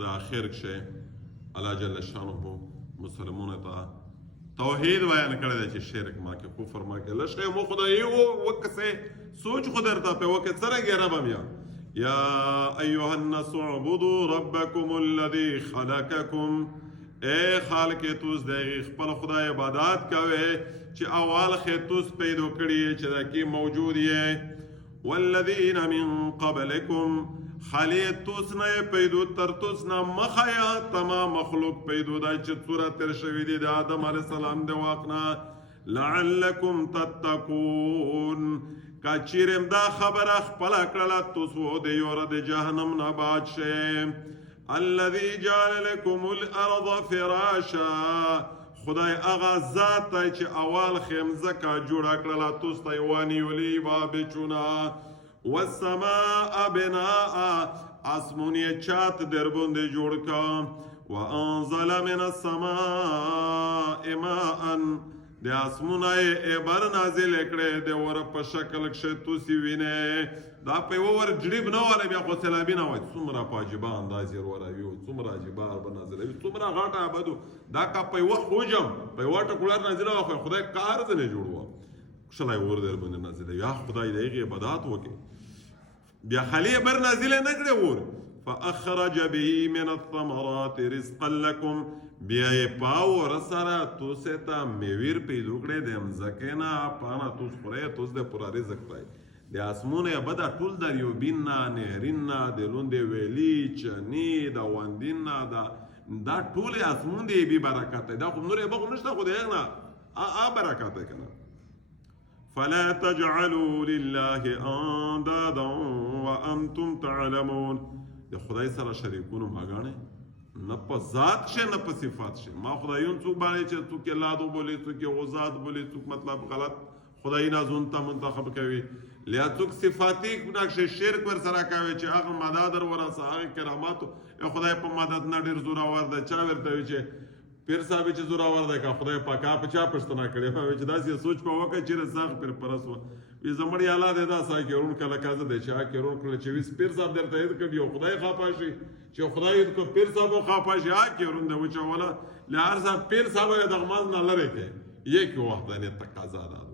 په آخر کښې الله جل شانه مسلمانو ته توحید بیان کړی دی چې شرک ما کې کفر ما کې لږ مو خدای وکسې سوچ خو درته په وکړې څرنګه ربم یا ایها الناس اعبدوا ربکم الذي خلقکم اے خالق توس دی خپل خدای عبادت کوئ چې اول خې توس پیدا کړی چې دا کې موجود یې والذین من قبلکم خالی توس نه پیدا تر توس نه مخیا تمام مخلوق پیدا دی چې څوره تیر شوي دي د آدم علیه السلام د واقنا لعلکم تتقون کا چیرم دا خبره خپله کړله توسو د یوره د جهنم نه باد شئ الذي جعل لكم الارض فراشا خدای اغا ذات دی چې اول خیمزکه جوړه کړله توس ته یې ونیولي بابچونه والسماء بناء آسمون یې چات در باندې جوړ کا وانزل من السماء ماء د آسمونه یې عبر نازل کړی د وره په شکل کښې توسې وینې دا په یوه ور جړیب نه والی بیا خو سیلابي نه وای څومره په عجیبه انداز یې روروي و څومره عجیبه به نازلوي څومره غټه ابد دا که په یوه حجم په یوه ټکولر نازله وه خو خدای کار ځینې جوړ وه شلی ور در باندې نازلوي یا خدای د هغې عبادات وکړي بیا خالي عبر نازله نه کړی ور فاخرج به من الثمرات رزقا لكم بیا یې پاور سره توسې ته میویر پیدا کړی د مځکې نه پانه توس خورئ توس د پوره رزق دی د آسمونه یې به دا ټول دریوبین نه نهرین نه د لوندې ویلي چني د واندین نه دا ټول آسمون دی بې برکت دی دا خو نور یې به خو نشته خو د هغې نه برکت دی که نه فلا تجعلوا لله اندادا وانتم تعلمون د خدای سره شریکونه مه ګڼئ نه په ذات شي نه په صفات شي ما خدایون څوک باندې چې څوک یې لاد وبولي څوک یې غذات بولي څوک مطلب غلط خدایي نازون ته منتخب کوي لیا څوک صفاتي نقش شرک ور سره کوي چې هغه مدد در ورسه هغه کراماتو خدای په مدد نه ډېر زورور دی چا ورته وي چې پیر صاحب چې زورور دی که خدای پاکه په چا پوښتنه کړې وي چې داسې سوچ په وکړه چېرې ساغ پیر پرست وه وي زمړ الله دی دا سا کېرون کله کازه دی چې هغه کېرون کړله چې وي پیر صاحب درته عید کړي او خدای خفه شي چې خدای عید کړو پیر صاحب خفه شي هغه کېرون دی وچوله له هر صاحب پیر صاحب یې د غماز نه لرې کوي یک وحدانیت تقاضا ده